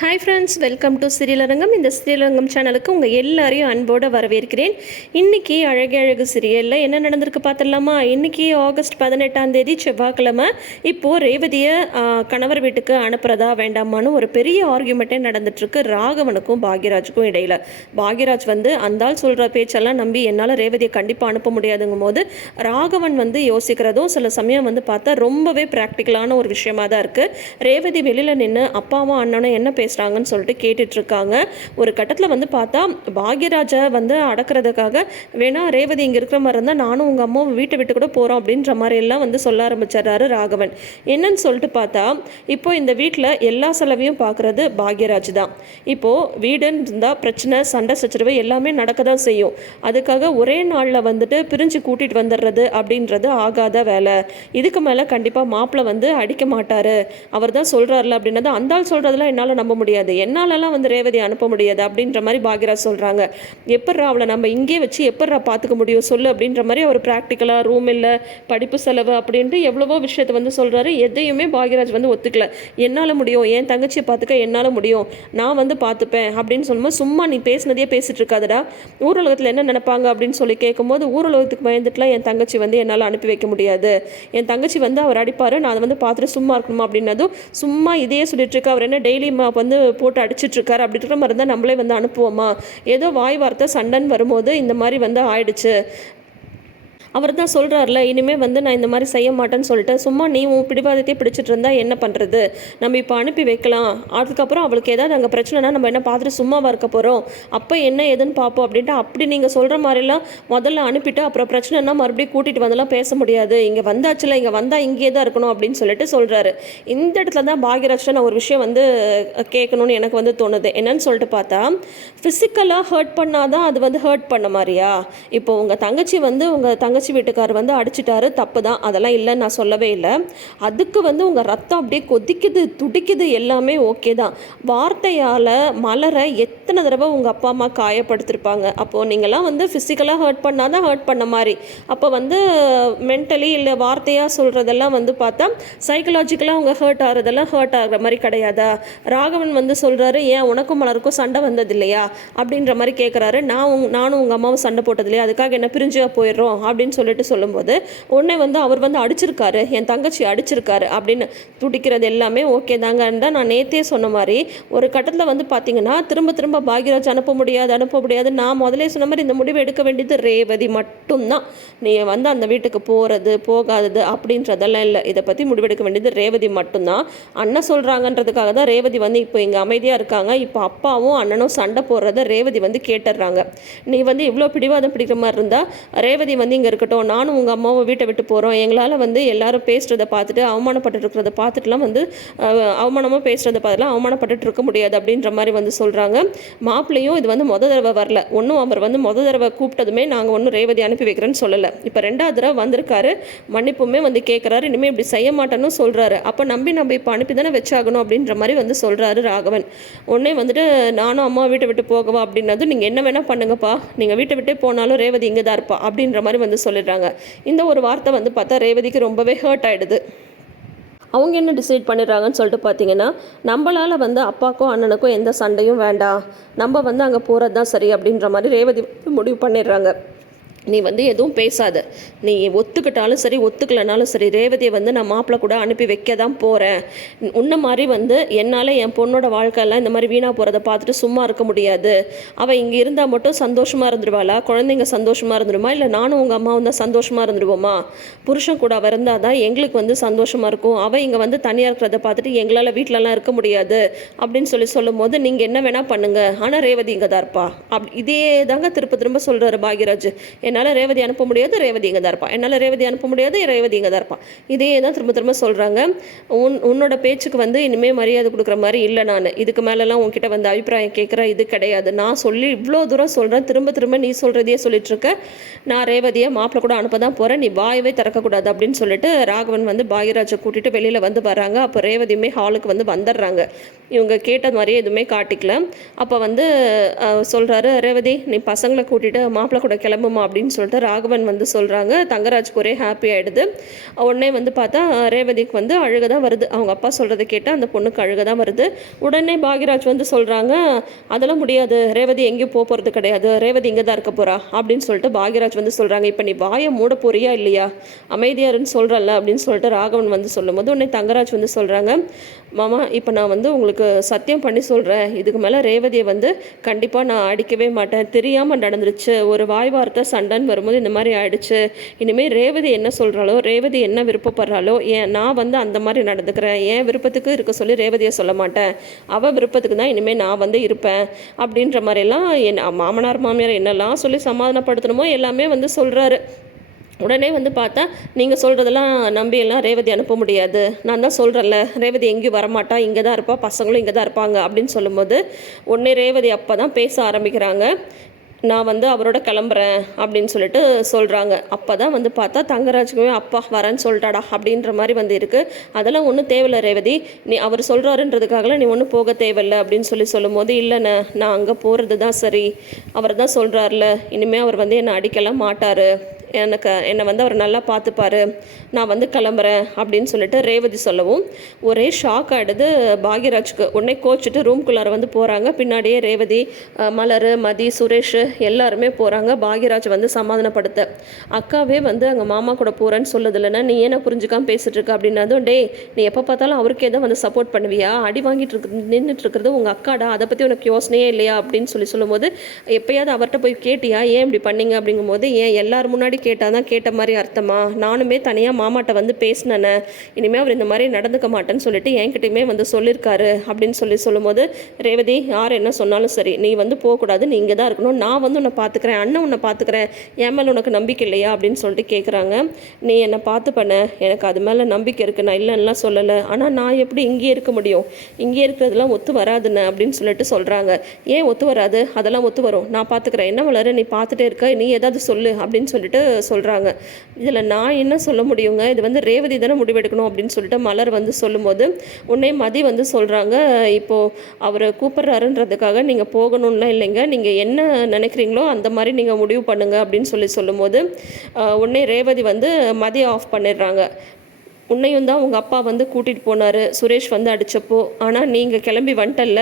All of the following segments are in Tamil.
ஹாய் ஃப்ரெண்ட்ஸ், வெல்கம் டு சிறியலரங்கம். இந்த சிறியலரங்கம் சேனலுக்கு உங்கள் எல்லாரையும் அன்போடு வரவேற்கிறேன். இன்றைக்கி அழகு அழகு சீரியலில் என்ன நடந்திருக்கு பார்த்துடலாமா? இன்றைக்கி ஆகஸ்ட் 18 செவ்வாய்க்கிழமை. இப்போது ரேவதியை கணவர் வீட்டுக்கு அனுப்புகிறதா வேண்டாமான்னு ஒரு பெரிய ஆர்கியூமெண்ட்டே நடந்துட்டுருக்கு ராகவனுக்கும் பாக்யராஜுக்கும் இடையில். பாக்யராஜ் அந்தால் சொல்கிற பேச்செல்லாம் நம்பி என்னால் ரேவதியை கண்டிப்பாக அனுப்ப முடியாதுங்கும் போது ராகவன் யோசிக்கிறதும் சில சமயம் பார்த்தா ரொம்பவே ப்ராக்டிக்கலான ஒரு விஷயமா தான் இருக்குது. ரேவதி வெளியில் நின்று அப்பாவும் அண்ணனும் என்ன பேசுகிறாங்கன்னு சொல்லிட்டு கேட்டுட்ருக்காங்க. ஒரு கட்டத்தில் பார்த்தா பாக்யராஜை அடக்கிறதுக்காக வேணா ரேவதி இங்கே இருக்கிற மாதிரி இருந்தால் நானும் உங்கள் அம்மாவும் வீட்டை விட்டு கூட போகிறோம் அப்படின்ற மாதிரி எல்லாம் சொல்ல ஆரம்பிச்சிடறாரு ராகவன். என்னன்னு சொல்லிட்டு பார்த்தா இப்போ இந்த வீட்டில் எல்லா செலவையும் பார்க்குறது பாக்யராஜ் தான். இப்போது வீடுன்னு இருந்தால் பிரச்சனை, சண்டை சச்சரவு எல்லாமே நடக்க தான் செய்யும். அதுக்காக ஒரே நாளில் பிரிஞ்சு கூட்டிகிட்டு வந்துடுறது அப்படின்றது ஆகாத வேலை. இதுக்கு மேலே கண்டிப்பாக மாப்பிள்ளை அடிக்க மாட்டார், அவர் தான் சொல்கிறார்ல அப்படின்னது. அந்தாள் சொல்கிறதெல்லாம் என்னால் நம்ப முடியாது, என்னாலலாம் ரேவதி அனுப்ப முடியாது அப்படின்ற மாதிரி பாக்யராஜ் சொல்கிறாங்க. எப்பட்றா அவளை நம்ம இங்கே வச்சு எப்பட்றா பார்த்துக்க முடியும் சொல்லு அப்படின்ற மாதிரி அவர் ப்ராக்டிக்கலாக ரூம் இல்லை, படிப்பு செலவு அப்படின்ட்டு எவ்வளவோ விஷயத்தை சொல்கிறாரு. எதையுமே பாக்யராஜ் ஒத்துக்கல. என்னால் முடியும், என் தங்கச்சியை பார்த்துக்க என்னால் முடியும், நான் பார்த்துப்பேன் அப்படின்னு சொல்லும்போது சும்மா நீ பேசினதையே பேசிகிட்டு இருக்காதடா, ஊரலகத்தில் என்ன நினைப்பாங்க அப்படின்னு சொல்லி கேட்கும்போது ஊரலகத்துக்கு பயந்துட்டுலாம் என் தங்கச்சி என்னால் அனுப்பி வைக்க முடியாது, என் தங்கச்சி அவர் அடிப்பார், நான் அதை பார்த்துட்டு சும்மா இருக்கணுமா அப்படின்னதும் சும்மா இதையே சொல்லிட்டு இருக்கா, அவர் என்ன டெய்லி போட்டு அடிச்சிட்ருக்காரு அப்படின்ற மாதிரி இருந்தால் நம்மளே அனுப்புவோமா? ஏதோ வாய் வார்த்தை சண்டைன்னு வரும்போது இந்த மாதிரி ஆயிடுச்சு. அவர் தான் சொல்கிறார்ல, இனிமேல் நான் இந்த மாதிரி செய்ய மாட்டேன்னு சொல்லிட்டு சும்மா நீ உன் பிடிவாதத்தையே பிடிச்சிட்டு இருந்தால் என்ன பண்ணுறது? நம்ம இப்போ அனுப்பி வைக்கலாம், அதுக்கப்புறம் அவளுக்கு ஏதாவது அங்கே பிரச்சனைனா நம்ம என்ன பார்த்துட்டு சும்மாவாக இருக்க போகிறோம், அப்போ என்ன ஏதுன்னு பார்ப்போம் அப்படின்ட்டு அப்படி நீங்கள் சொல்கிற மாதிரிலாம் முதல்ல அனுப்பிட்டு அப்புறம் பிரச்சனைனா மறுபடியும் கூட்டிகிட்டு வந்தெல்லாம் பேச முடியாது, இங்கே வந்தாச்சுல, இங்கே வந்தால் இங்கேயே தான் இருக்கணும் அப்படின்னு சொல்லிட்டு சொல்கிறாரு. இந்த இடத்துல தான் பாக்யராஜ் நான் ஒரு விஷயம் கேட்கணும்னு எனக்கு தோணுது. என்னன்னு சொல்லிட்டு பார்த்தா ஃபிசிக்கலாக ஹர்ட் பண்ணாதான் அது ஹர்ட் பண்ண மாதிரியா? இப்போ உங்கள் தங்கச்சி உங்கள் தங்கச்சி வீட்டுக்கார் அடிச்சிட்டாரு, தப்பு தான், அதெல்லாம் இல்லைன்னு நான் சொல்லவே இல்லை. அதுக்கு உங்கள் ரத்தம் அப்படியே கொதிக்குது, துடிக்குது, எல்லாமே ஓகே தான். வார்த்தையால் மலரை எத்தனை தடவை உங்கள் அப்பா அம்மா காயப்படுத்திருப்பாங்க. அப்போது நீங்களாம் ஃபிசிக்கலாக ஹர்ட் பண்ணாதான் ஹர்ட் பண்ண மாதிரி. அப்போ மென்டலி இல்லை வார்த்தையாக சொல்கிறதெல்லாம் பார்த்தா சைக்கலாஜிக்கலாக அவங்க ஹர்ட் ஆகிறதெல்லாம் ஹர்ட் ஆகிற மாதிரி கிடையாதா? ராகவன் சொல்கிறாரு, ஏன் உனக்கும் மலருக்கும் சண்டை வந்தது இல்லையா அப்படின்ற மாதிரி கேட்குறாரு. நானும் உங்கள் அம்மாவும் சண்டை போட்டது இல்லையா, அதுக்காக என்ன பிரிஞ்சு போயிடுறோம் அப்படின்னு சொல்லிட்டு சொல்லும்போது உடனே அவர் அடிச்சிருக்காரு, என் தங்கச்சி அடிச்சிருக்காரு அப்படின்னு துடிக்கிறது எல்லாமே ஓகே தாங்கன்னு தான் நான் நேற்றே சொன்ன மாதிரி. ஒரு கட்டத்தில் பார்த்தீங்கன்னா திரும்ப திரும்ப பாக்யராஜ் அனுப்ப முடியாது. நான் முதலே சொன்ன மாதிரி இந்த முடிவை எடுக்க வேண்டியது ரேவதி மட்டும்தான். நீ அந்த வீட்டுக்கு போகிறது போகாதது அப்படின்றதெல்லாம் இல்லை, இதை பற்றி முடிவெடுக்க வேண்டியது ரேவதி மட்டும்தான். அண்ணன் சொல்கிறாங்கன்றதுக்காக தான் ரேவதி இப்போ இங்கே அமைதியாக இருக்காங்க. இப்போ அப்பாவும் அண்ணனும் சண்டை போடுறத ரேவதி கேட்டுடுறாங்க. நீ இவ்வளோ பிடிவாதம் பிடிக்கிற மாதிரி இருந்தால் ரேவதி இங்கே இருக்கட்டும், நானும் உங்கள் அம்மாவும் வீட்டை விட்டு போகிறோம், எங்களால் எல்லாரும் பேசுகிறத பார்த்துட்டு அவமானப்பட்டு இருக்கிறத பார்த்துட்டுலாம் அவமானமாக பேசுகிறத பார்த்துலாம் அவமானப்பட்டு இருக்க முடியாது அப்படின்ற மாதிரி சொல்கிறாங்க. மாப்பிள்ளையும் இது மொதல் தடவை வரல, ஒன்றும் அவர் மொதல் தடவை கூப்பிட்டதுமே நாங்கள் ஒன்றும் ரேவதி அனுப்பி வைக்கிறேன்னு சொல்லலை. இப்போ ரெண்டாவது தடவை வந்திருக்காரு, மன்னிப்புமே கேட்குறாரு, இனிமேல் இப்படி செய்ய மாட்டேன்னு சொல்கிறாரு. அப்போ நம்ம இப்போ அனுப்பி தானே வச்சாகணும் அப்படின்ற மாதிரி சொல்கிறாரு ராகவன். உடனே நானும் அம்மா வீட்டை விட்டு போகவா அப்படின்னது, நீங்கள் என்ன வேணால் பண்ணுங்கப்பா, நீங்கள் வீட்டை விட்டே போனாலும் ரேவதி இங்கே தான் இருப்பா அப்படின்ற மாதிரி சொல்லிடுறாங்க. இந்த ஒரு வார்த்தை பார்த்தா ரேவதிக்கு ரொம்பவே ஹர்ட் ஆகிடுது. அவங்க என்ன டிசைட் பண்ணிடுறாங்கன்னு சொல்லிட்டு பார்த்தீங்கன்னா, நம்மளால் அப்பாக்கோ அண்ணனுக்கோ எந்த சண்டையும் வேண்டாம், நம்ம அங்கே போகிறது தான் சரி அப்படின்ற மாதிரி ரேவதி முடிவு பண்ணிடுறாங்க. நீ எதுவும் பேசாத, நீ ஒத்துக்கிட்டாலும் சரி ஒத்துக்கலைனாலும் சரி ரேவதியை நான் மாப்பிள்ளை கூட அனுப்பி வைக்க தான் போகிறேன். உன்ன மாதிரி என்னால் என் பொண்ணோட வாழ்க்கையெல்லாம் இந்த மாதிரி வீணாக போகிறத பார்த்துட்டு சும்மா இருக்க முடியாது. அவள் இங்கே இருந்தால் மட்டும் சந்தோஷமாக இருந்துருவாளா, குழந்தைங்க சந்தோஷமாக இருந்துருமா, இல்லை நானும் உங்கள் அம்மாவும் தான் சந்தோஷமாக இருந்துருவோமா? புருஷன் கூட அவள் இருந்தால் தான் எங்களுக்கு சந்தோஷமாக இருக்கும். அவள் இங்கே தனியாக இருக்கிறத பார்த்துட்டு எங்களால் வீட்டிலலாம் இருக்க முடியாது அப்படின்னு சொல்லும் போது நீங்கள் என்ன வேணால் பண்ணுங்கள், ஆனால் ரேவதி இங்கே தான் இருப்பா இதே தாங்க திரும்ப சொல்கிறாரு பாக்யராஜ். என்னால் ரேவதி அனுப்ப முடியாது, ரேவதி இங்கே தான் இருப்பான், என்னால் ரேவதி அனுப்ப முடியாது, ரேவதி இங்கே தான் இருப்பான். இதே தான் திரும்ப சொல்கிறாங்க. உன்னோட பேச்சுக்கு இனிமேல் மரியாதை கொடுக்குற மாதிரி இல்லை, நான் இதுக்கு மேலெலாம் உன்கிட்ட அபிப்பிராயம் கேட்குற இது கிடையாது. நான் சொல்லி இவ்வளோ தூரம் சொல்கிறேன், திரும்ப நீ சொல்கிறதையே சொல்லிட்டுருக்க. நான் ரேவதியை மாப்பிள்ளை கூட அனுப்ப தான் போகிறேன், நீ வாயவே திறக்கக்கூடாது அப்படின்னு சொல்லிட்டு ராகவன் பாக்யராஜை கூட்டிகிட்டு வெளியில் வராங்க. அப்போ ரேவதியுமே ஹாலுக்கு வந்துடுறாங்க. இவங்க கேட்ட மாதிரியே எதுவுமே காட்டிக்கல. அப்போ சொல்கிறாரு, ரேவதி நீ பசங்களை கூட்டிகிட்டு மாப்பிள்ளை கூட கிளம்புமா அப்படின்னு அப்படின்னு சொல்லிட்டு ராகவன் வந்து சொல்கிறாங்க. தங்கராஜுக்கு ஒரே ஹாப்பி ஆகிடுது. உடனே வந்து பார்த்தா ரேவதிக்கு வந்து அழுக தான் வருது. அவங்க அப்பா சொல்கிறத கேட்டு அந்த பொண்ணுக்கு அழுக தான் வருது. உடனே பாக்யராஜ் வந்து சொல்கிறாங்க, அதெல்லாம் முடியாது, ரேவதி எங்கேயும் போகிறது கிடையாது, ரேவதி இங்கே தான் இருக்க போகிறா அப்படின்னு சொல்லிட்டு பாக்யராஜ் வந்து சொல்கிறாங்க. இப்போ நீ வாயை மூட போறியா இல்லையா, அமைதியாருன்னு சொல்கிறல்ல அப்படின்னு சொல்லிட்டு ராகவன் வந்து சொல்லும்போது உடனே தங்கராஜ் வந்து சொல்கிறாங்க, மாமா இப்போ நான் வந்து உங்களுக்கு சத்தியம் பண்ணி சொல்கிறேன், இதுக்கு மேலே ரேவதியை வந்து கண்டிப்பாக நான் அடிக்கவே மாட்டேன், தெரியாமல் நடந்துருச்சு, ஒரு வாய் வார்த்தை சண்டைன்னு வரும்போது இந்த மாதிரி ஆயிடுச்சு, இனிமேல் ரேவதி என்ன சொல்கிறாளோ, ரேவதி என்ன விருப்பப்படுறாளோ, நான் வந்து அந்த மாதிரி நடந்துக்கிறேன், என் விருப்பத்துக்கு இருக்க சொல்லி ரேவதியை சொல்ல மாட்டேன், அவள் விருப்பத்துக்கு தான் இனிமேல் நான் வந்து இருப்பேன் அப்படின்ற மாதிரிலாம் மாமனார் மாமியார் என்னெல்லாம் சொல்லி சமாதானப்படுத்தணுமோ எல்லாமே வந்து சொல்கிறாரு. உடனே வந்து பார்த்தா நீங்கள் சொல்கிறதெல்லாம் நம்பியெல்லாம் ரேவதி அனுப்ப முடியாது, நான் தான் சொல்கிறேன்ல ரேவதி எங்கேயும் வரமாட்டா, இங்கே தான் இருப்பா, பசங்களும் இங்கே தான் இருப்பாங்க அப்படின்னு சொல்லும்போது உடனே ரேவதி அப்போ தான் பேச ஆரம்பிக்கிறாங்க. நான் வந்து அவரோட கிளம்புறேன் அப்படின்னு சொல்லிட்டு சொல்கிறாங்க. அப்போ தான் வந்து பார்த்தா தங்கராஜுக்குமே அப்பா வரேன்னு சொல்லிட்டாடா அப்படின்ற மாதிரி வந்து இருக்குது. அதெல்லாம் ஒன்றும் தேவையில்லை ரேவதி, நீ அவர் சொல்கிறாருன்றதுக்காகலாம் நீ ஒன்றும் போக தேவையில்லை அப்படின்னு சொல்லும்போது, இல்லைண்ணே நான் அங்கே போகிறது தான் சரி, அவர் தான் சொல்கிறார்ல இனிமேல் அவர் வந்து என்னை அடிக்கலாம் மாட்டார், என்னை வந்து அவர் நல்லா பார்த்துப்பாரு, நான் வந்து கிளம்புறேன் அப்படின்னு சொல்லிட்டு ரேவதி சொல்லவும் ஒரே ஷாக் ஆகிடுது பாக்யராஜுக்கு. உடனே கோச்சிட்டு ரூம்குள்ளார வந்து போகிறாங்க. பின்னாடியே ரேவதி, மலர், மதி, சுரேஷ் எல்லாருமே போகிறாங்க. பாக்யராஜ் வந்து சமாதானப்படுத்த, அக்காவே வந்து அங்கே மாமா கூட போகிறேன்னு சொல்லுது இல்லைன்னா நீ ஏன்னா புரிஞ்சுக்காமல் பேசிகிட்டு இருக்க அப்படின்னதும், டே நீ எப்போ பார்த்தாலும் அவருக்கே தான் வந்து சப்போர்ட் பண்ணுவியா, அடி வாங்கிட்டு நின்றுட்டு இருக்கிறது உங்கள் அக்காடா, அதை பற்றி உனக்கு யோசனையே இல்லையா அப்படின்னு சொல்லும்போது, எப்போயாவது அவர்கிட்ட போய் கேட்டியா ஏன் இப்படி பண்ணீங்க அப்படிங்கும்போது, ஏன் எல்லார் முன்னாடி கேட்டால் தான் கேட்ட மாதிரி அர்த்தமா, நானுமே தனியாக மாமாட்ட வந்து பேசினேன், இனிமேல் அவர் இந்த மாதிரி நடந்துக்க மாட்டேன்னு சொல்லிட்டு என்கிட்டயுமே வந்து சொல்லியிருக்காரு அப்படின்னு சொல்லும்போது, ரேவதி யார் என்ன சொன்னாலும் சரி நீ வந்து போகக்கூடாது, நீ இங்கே தான் இருக்கணும், நான் வந்து உன்னை பார்த்துக்கிறேன், அண்ணன் உன்னை பார்த்துக்கிறேன், என் மேலே உனக்கு நம்பிக்கை இல்லையா அப்படின்னு சொல்லிட்டு கேட்குறாங்க. நீ என்னை பார்த்து பண்ண, எனக்கு அது மேலே நம்பிக்கை இருக்குது, நான் இல்லைன்னுலாம் சொல்லலை, ஆனால் நான் எப்படி இங்கேயே இருக்க முடியும், இங்கே இருக்கிறதுலாம் ஒத்து வராதுன்னு அப்படின்னு சொல்லிட்டு சொல்கிறாங்க. ஏன் ஒத்து வராது, அதெல்லாம் ஒத்து வரும், நான் பார்த்துக்கிறேன், என்ன வளர நீ பார்த்துட்டே இருக்க, நீ ஏதாவது சொல்லு அப்படின்னு சொல்லிட்டு சொல்கிறாங்க. இதில் நான் என்ன சொல்ல முடியுங்க, இது வந்து ரேவதி தானே முடிவெடுக்கணும் அப்படின்னு சொல்லிட்டு மலர் வந்து சொல்லும்போது உடனே மதி வந்து சொல்கிறாங்க, இப்போது அவர் கூப்பிட்றாருன்றதுக்காக நீங்கள் போகணும்லாம் இல்லைங்க, நீங்கள் என்ன நினைக்கிறீங்களோ அந்த மாதிரி நீங்கள் முடிவு பண்ணுங்க அப்படின்னு சொல்லும்போது உடனே ரேவதி வந்து மதி ஆஃப் பண்ணிடுறாங்க. உன்னையும் தான் உங்கள் அப்பா வந்து கூட்டிகிட்டு போனார் சுரேஷ் வந்து அடித்தப்போ, ஆனால் நீங்கள் கிளம்பி வந்துட்டல்ல,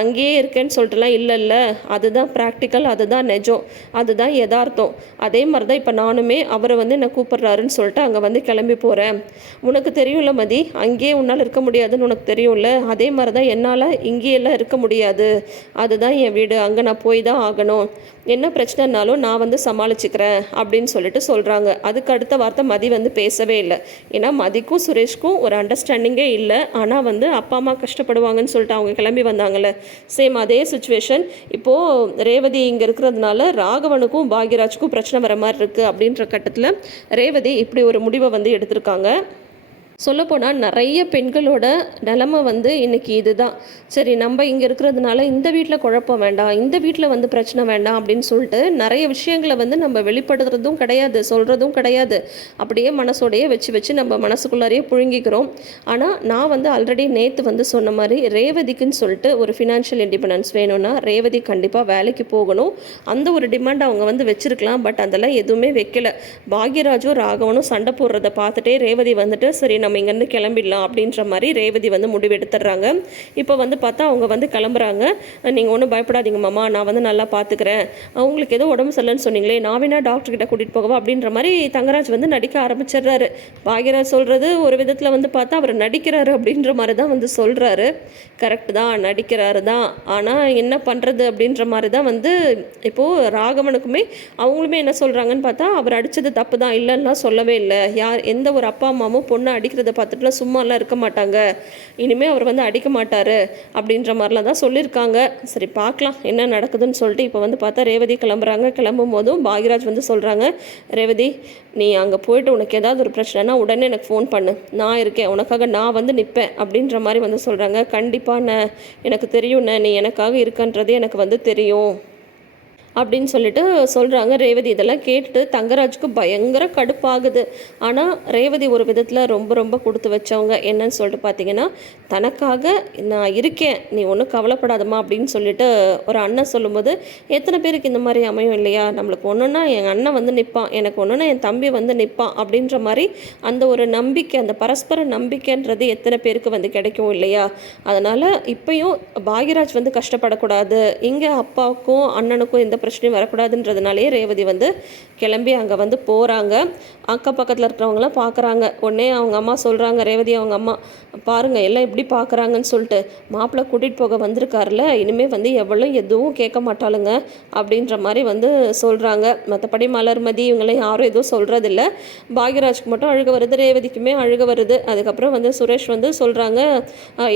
அங்கேயே இருக்கேன்னு சொல்லிட்டுலாம் இல்லைல்ல, அதுதான் ப்ராக்டிக்கல், அதுதான் நிஜம், அதுதான் யதார்த்தம். அதே மாதிரி தான் இப்போ நானுமே அவரை வந்து என்னை கூப்பிட்றாருன்னு சொல்லிட்டு அங்கே வந்து கிளம்பி போகிறேன். உனக்கு தெரியும்ல மதி, அங்கேயே உன்னால் இருக்க முடியாதுன்னு உனக்கு தெரியும்ல, அதே மாதிரி தான் என்னால் இங்கேயெல்லாம் இருக்க முடியாது, அதுதான் என் வீடு, அங்கே நான் போய் தான் ஆகணும், என்ன பிரச்சனைனாலும் நான் வந்து சமாளிச்சுக்கிறேன் அப்படின்னு சொல்லிட்டு சொல்கிறாங்க. அதுக்கு அடுத்த வார்த்தை மதி வந்து பேசவே இல்லை. ஏன்னா மதிக்கும் சுரேஷ்க்கும் ஒரு அண்டர்ஸ்டாண்டிங்கே இல்லை. ஆனால் வந்து அப்பா அம்மா கஷ்டப்படுவாங்கன்னு சொல்லிட்டு அவங்க கிளம்பி வந்தாங்கள்ல, சேம் அதே சுச்சுவேஷன் இப்போது ரேவதி இங்கே இருக்கிறதுனால ராகவனுக்கும் பாக்யராஜுக்கும் பிரச்சனை வர மாதிரி இருக்குது. அப்படின்ற கட்டத்தில் ரேவதி இப்படி ஒரு முடிவை வந்து எடுத்திருக்காங்க. சொல்லப்போனால் நிறைய பெண்களோட நிலமை வந்து இன்றைக்கி இதுதான். சரி நம்ம இங்கே இருக்கிறதுனால இந்த வீட்டில் குழப்பம் வேண்டாம், இந்த வீட்டில் வந்து பிரச்சனை வேண்டாம் அப்படின்னு சொல்லிட்டு நிறைய விஷயங்களை வந்து நம்ம வெளிப்படுத்துறதும் கிடையாது, சொல்கிறதும் கிடையாது, அப்படியே மனசோடையே வச்சு நம்ம மனசுக்குள்ளாரையே புழுங்கிக்கிறோம். ஆனால் நான் வந்து ஆல்ரெடி நேற்று வந்து சொன்ன மாதிரி ரேவதிக்குன்னு சொல்லிட்டு ஒரு ஃபினான்ஷியல் இண்டிபெண்டன்ஸ் வேணும்னா ரேவதி கண்டிப்பாக வேலைக்கு போகணும். அந்த ஒரு டிமாண்ட் அவங்க வந்து வச்சுருக்கலாம். பட் அதெல்லாம் எதுவுமே வைக்கல. பாக்யராஜும் ராகவனும் சண்டை போடுறதை பார்த்துட்டே ரேவதி வந்துட்டு சரி நம்ம இங்கேருந்து கிளம்பிடலாம் அப்படின்ற மாதிரி ரேவதி வந்து முடிவு எடுத்துடுறாங்க. இப்போ வந்து பார்த்தா அவங்க வந்து கிளம்புறாங்க. நீங்கள் ஒன்றும் பயப்படாதீங்க மாமா, நான் வந்து நல்லா பார்த்துக்கிறேன், உங்களுக்கு ஏதோ உடம்பு சரியில்லைன்னு சொன்னீங்களே, நான் வேணா டாக்டர்கிட்ட கூட்டிகிட்டு போகவா அப்படின்ற மாதிரி தங்கராஜ் வந்து நடிக்க ஆரம்பிச்சிடுறாரு. பாக்யராஜ் சொல்கிறது ஒரு விதத்தில் வந்து பார்த்தா அவர் நடிக்கிறாரு அப்படின்ற மாதிரி தான் வந்து சொல்கிறாரு. கரெக்டு தான், நடிக்கிறாரு தான், ஆனால் என்ன பண்ணுறது அப்படின்ற மாதிரி தான் வந்து இப்போது ராகவனுக்குமே அவங்களுமே என்ன சொல்கிறாங்கன்னு பார்த்தா அவர் அடித்தது தப்பு தான், இல்லைன்னா சொல்லவே இல்லை, யார் எந்த ஒரு அப்பா அம்மாவும் பொண்ணை அடிக்கிறத பார்த்துட்டுலாம் சும்மாலாம் இருக்க மாட்டாங்க, இனிமேல் அவர் வந்து அடிக்க மாட்டார் அப்படின்ற மாதிரிலாம் தான் சொல்லியிருக்காங்க. சரி பார்க்கலாம் என்ன நடக்குதுன்னு சொல்லிட்டு இப்போ வந்து பார்த்தா ரேவதி கிளம்புறாங்க. கிளம்பும் போதும் பாக்யராஜ் வந்து சொல்கிறாங்க, ரேவதி நீ அங்கே போயிட்டு உனக்கு ஏதாவது ஒரு பிரச்சனைனா உடனே எனக்கு ஃபோன் பண்ணு, நான் இருக்கேன், உனக்காக நான் வந்து நிற்பேன் அப்படின்ற மாதிரி வந்து சொல்கிறாங்க. கண்டிப்பாண்ணே, எனக்கு தெரியும்ண்ணே, நீ எனக்காக இருக்கன்றதே எனக்கு வந்து தெரியும், அப்படின்னு சொல்லிட்டு சொல்கிறாங்க ரேவதி. இதெல்லாம் கேட்டுட்டு தங்கராஜுக்கு பயங்கர கடுப்பாகுது. ஆனால் ரேவதி ஒரு விதத்தில் ரொம்ப ரொம்ப கொடுத்து வச்சவங்க. என்னன்னு சொல்லிட்டு பார்த்தீங்கன்னா, தனக்காக நான் இருக்கேன், நீ ஒன்றும் கவலைப்படாதம்மா அப்படின்னு சொல்லிட்டு ஒரு அண்ணன் சொல்லும்போது, எத்தனை பேருக்கு இந்த மாதிரி அமையும் இல்லையா? நம்மளுக்கு ஒன்றுன்னா என் அண்ணன் வந்து நிற்பான், எனக்கு ஒன்றுனா என் தம்பி வந்து நிற்பான் அப்படின்ற மாதிரி அந்த ஒரு நம்பிக்கை, அந்த பரஸ்பர நம்பிக்கைன்றது எத்தனை பேருக்கு வந்து கிடைக்கும் இல்லையா? அதனால் இப்பயும் பாக்யராஜ் வந்து கஷ்டப்படக்கூடாது, இங்கே அப்பாவுக்கும் அண்ணனுக்கும் எந்த பிரச்சனையும் வரக்கூடாதுன்றதுனாலே ரேவதி வந்து கிளம்பி அங்கே வந்து போகிறாங்க. அக்கம் பக்கத்தில் இருக்கிறவங்களாம் பார்க்குறாங்க. உடனே அவங்க அம்மா சொல்கிறாங்க, ரேவதி அவங்க அம்மா, பாருங்கள் எல்லாம் எப்படி பார்க்குறாங்கன்னு சொல்லிட்டு, மாப்பிள்ளை கூட்டிகிட்டு போக வந்திருக்காருல, இனிமேல் வந்து எதுவும் கேட்க மாட்டாளுங்க அப்படின்ற மாதிரி வந்து சொல்கிறாங்க. மற்றபடி மலர்மதி இவங்களாம் யாரும் எதுவும் சொல்கிறதில்ல. பாக்யராஜ்க்கு மட்டும் அழுக வருது, ரேவதிக்குமே அழுக வருது. அதுக்கப்புறம் வந்து சுரேஷ் வந்து சொல்கிறாங்க,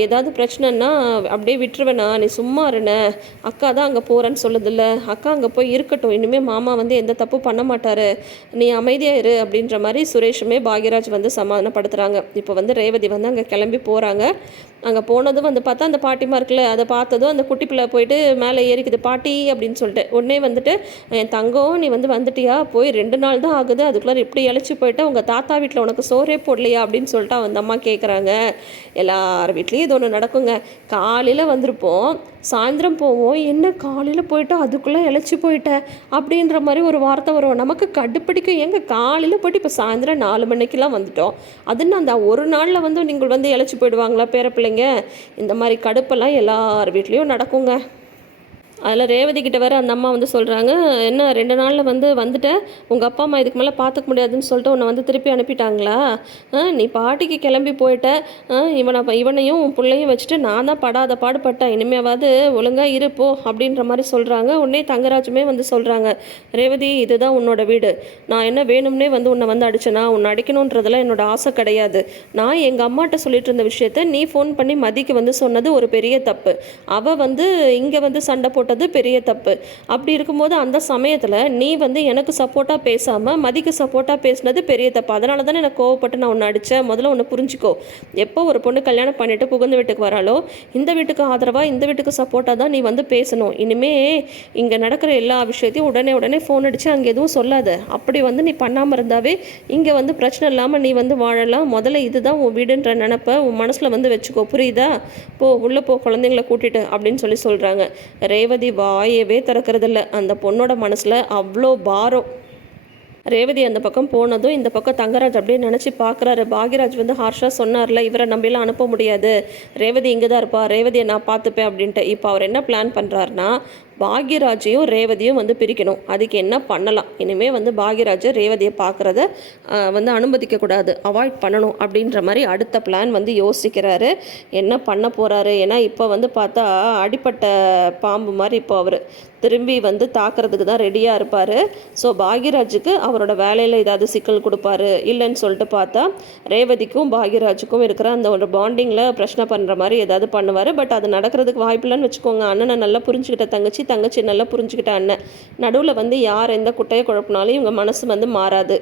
ஏதாவது பிரச்சனைன்னா அப்படியே விட்டுருவேண்ணா, நீ சும்மா இருண்ணே, அக்கா தான் அங்கே போகிறேன்னு சொல்லுதில்ல, அக்கா அங்கே போய் இருக்கட்டும், இனிமேல் மாமா வந்து எந்த தப்பு பண்ண மாட்டார், நீ அமைதியாக இரு அப்படின்ற மாதிரி சுரேஷுமே பாக்யராஜ் வந்து சமாதானப்படுத்துகிறாங்க. இப்போ வந்து ரேவதி வந்து அங்கே கிளம்பி போகிறாங்க. அங்கே போனதும் வந்து பார்த்தா அந்த பாட்டிமா இருக்குல்ல, அதை பார்த்ததும் அந்த குட்டி பிள்ளை போயிட்டு மேலே ஏறிக்குது, பாட்டி அப்படின்னு சொல்லிட்டு. உடனே வந்துட்டு, என் தங்கம் நீ வந்து வந்துட்டியா, போய் 2 நாள் தான் ஆகுது, அதுக்குள்ளே இப்படி இழைச்சி போயிட்டு உங்கள் தாத்தா வீட்டில் உனக்கு சோறே போடலையா அப்படின்னு சொல்லிட்டு அந்த அம்மா கேட்குறாங்க. எல்லார் வீட்லேயும் இது ஒன்று நடக்குங்க. காலையில் வந்திருப்போம், சாயந்தரம் போவோம், என்ன காலையில் போயிட்டு அதுக்குள்ளே இழைச்சி போயிட்ட அப்படின்ற மாதிரி ஒரு வார்த்தை வரும். நமக்கு கடுப்பிடிக்கும். எங்க காலையில் போய்ட்டு இப்போ சாயந்தரம் 4 மணிக்கெலாம் வந்துட்டோம், அதுன்னு அந்த ஒரு நாளில் வந்து நீங்கள் வந்து இழைச்சி போயிடுவாங்களா பேர பிள்ளைங்க? இந்த மாதிரி கடுப்பெல்லாம் எல்லார் வீட்லேயும் நடக்குங்க. அதில் ரேவதி கிட்ட வேறு அந்த அம்மா வந்து சொல்கிறாங்க, என்ன 2 நாளில் வந்துட்டேன், உங்கள் அப்பா அம்மா இதுக்கு மேலே பார்த்துக்க முடியாதுன்னு சொல்லிட்டு உன்னை வந்து திருப்பி அனுப்பிட்டாங்களா? நீ பாட்டிக்கு கிளம்பி போயிட்ட, இவனையும் உன் பிள்ளையும் வச்சுட்டு நான் தான் படாத பாடுபட்டேன், இனிமேவாவது ஒழுங்காக இருப்போ அப்படின்ற மாதிரி சொல்கிறாங்க. உடனே தங்கராஜுமே வந்து சொல்கிறாங்க, ரேவதி இதுதான் உன்னோட வீடு, நான் என்ன வேணும்னே வந்து உன்னை வந்து அடிச்சேனா? உன்னை அடிக்கணுன்றதெல்லாம் என்னோட ஆசை கிடையாது. நான் எங்கள் அம்மாட்ட சொல்லிட்டு இருந்த விஷயத்த நீ ஃபோன் பண்ணி மதிக்கு வந்து சொன்னது ஒரு பெரிய தப்பு, அவள் வந்து இங்கே வந்து சண்டை போட்டது பெரிய தப்பு. அப்படி இருக்கும்போது அந்த சமயத்தில் நீ வந்து எனக்கு சப்போர்ட்டாக பேசாமல் மதிக்கு சப்போர்ட்டாக பேசினது பெரிய தப்பு. அதனால தானே எனக்கு கோவப்பட்டு நான் உன்னை அடித்தேன். முதல்ல ஒன்று புரிஞ்சுக்கோ, எப்போ ஒரு பொண்ணு கல்யாணம் பண்ணிட்டு புகுந்த வீட்டுக்கு வராலோ, இந்த வீட்டுக்கு ஆதரவாக இந்த வீட்டுக்கு சப்போர்ட்டாக தான் நீ வந்து பேசணும். இனிமே இங்கே நடக்கிற எல்லா விஷயத்தையும் உடனே ஃபோன் அடித்து அங்கே எதுவும் சொல்லாத. அப்படி வந்து நீ பண்ணாமல் இருந்தாவே இங்கே வந்து பிரச்சனை இல்லாமல் நீ வந்து வாழலாம். முதல்ல இதுதான் உன் வீடுன்ற நினப்பை உன் மனசில் வந்து வச்சுக்கோ, புரியுதா? போ உள்ளே போ, குழந்தைங்களை கூட்டிட்டு அப்படின்னு சொல்கிறாங்க. ரேவதி வாயவே திறக்கிறதில்ல. அந்த பொண்ணோட மனசில் அவ்வளோ பாரம். ரேவதி அந்த பக்கம் போனதும் இந்த பக்கம் தங்கராஜ் அப்படியே நினச்சி பார்க்குறாரு. பாக்யராஜ் வந்து ஹார்ஷாக சொன்னார்ல, இவரை நம்பிலாம் அனுப்ப முடியாது, ரேவதி இங்கே தான் இருப்பா, ரேவதியை நான் பார்த்துப்பேன் அப்படின்ட்டு. இப்போ அவர் என்ன பிளான் பண்ணுறாருனா, பாக்யராஜையும் ரேவதியும் வந்து பிரிக்கணும். அதுக்கு என்ன பண்ணலாம்? இனிமேல் வந்து பாக்யராஜை ரேவதியை பார்க்குறத வந்து அனுமதிக்கக்கூடாது, அவாய்ட் பண்ணணும் அப்படின்ற மாதிரி அடுத்த பிளான் வந்து யோசிக்கிறாரு. என்ன பண்ண போகிறாரு? ஏன்னா இப்போ வந்து பார்த்தா அடிப்பட்ட பாம்பு மாதிரி இப்போ அவர் திரும்பி வந்து தாக்குறதுக்கு தான் ரெடியாக இருப்பார். ஸோ பாக்யராஜுக்கு அவரோட வேலையில் ஏதாவது சிக்கல் கொடுப்பாரு, இல்லைன்னு சொல்லிட்டு பார்த்தா ரேவதிக்கும் பாக்யராஜுக்கும் இருக்கிற அந்த ஒரு பாண்டிங்கில் பிரச்சனை பண்ணுற மாதிரி ஏதாவது பண்ணுவார். பட் அது நடக்கிறதுக்கு வாய்ப்பில்லைன்னு வச்சுக்கோங்க. அண்ணனை நல்லா புரிஞ்சுக்கிட்ட தங்கச்சி நல்லா புரிஞ்சுக்கிட்ட அண்ணன், நடுவில் வந்து யார் எந்த குட்டையை குழப்பினாலும் இவங்க மனசு வந்து மாறாது.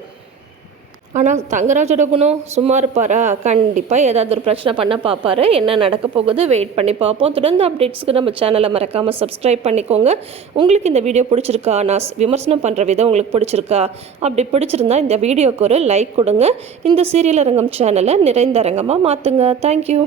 ஆனால் தங்கராஜோட குணம் சும்மா இருப்பாரா? கண்டிப்பாக ஏதாவது ஒரு பிரச்சனை பண்ண பார்ப்பாரு. என்ன நடக்க போகுது வெயிட் பண்ணி பார்ப்போம். தொடர்ந்து அப்டேட்ஸ்க்கு நம்ம சேனலை மறக்காமல் சப்ஸ்கிரைப் பண்ணிக்கோங்க. உங்களுக்கு இந்த வீடியோ பிடிச்சிருக்கா? நான் விமர்சனம் பண்ணுற விதம் உங்களுக்கு பிடிச்சிருக்கா? அப்படி பிடிச்சிருந்தா இந்த வீடியோக்கு ஒரு லைக் கொடுங்க. இந்த சீரியல் அரங்கம் சேனலை நிறைந்த அரங்கமாக மாற்றுங்க. தேங்க்யூ.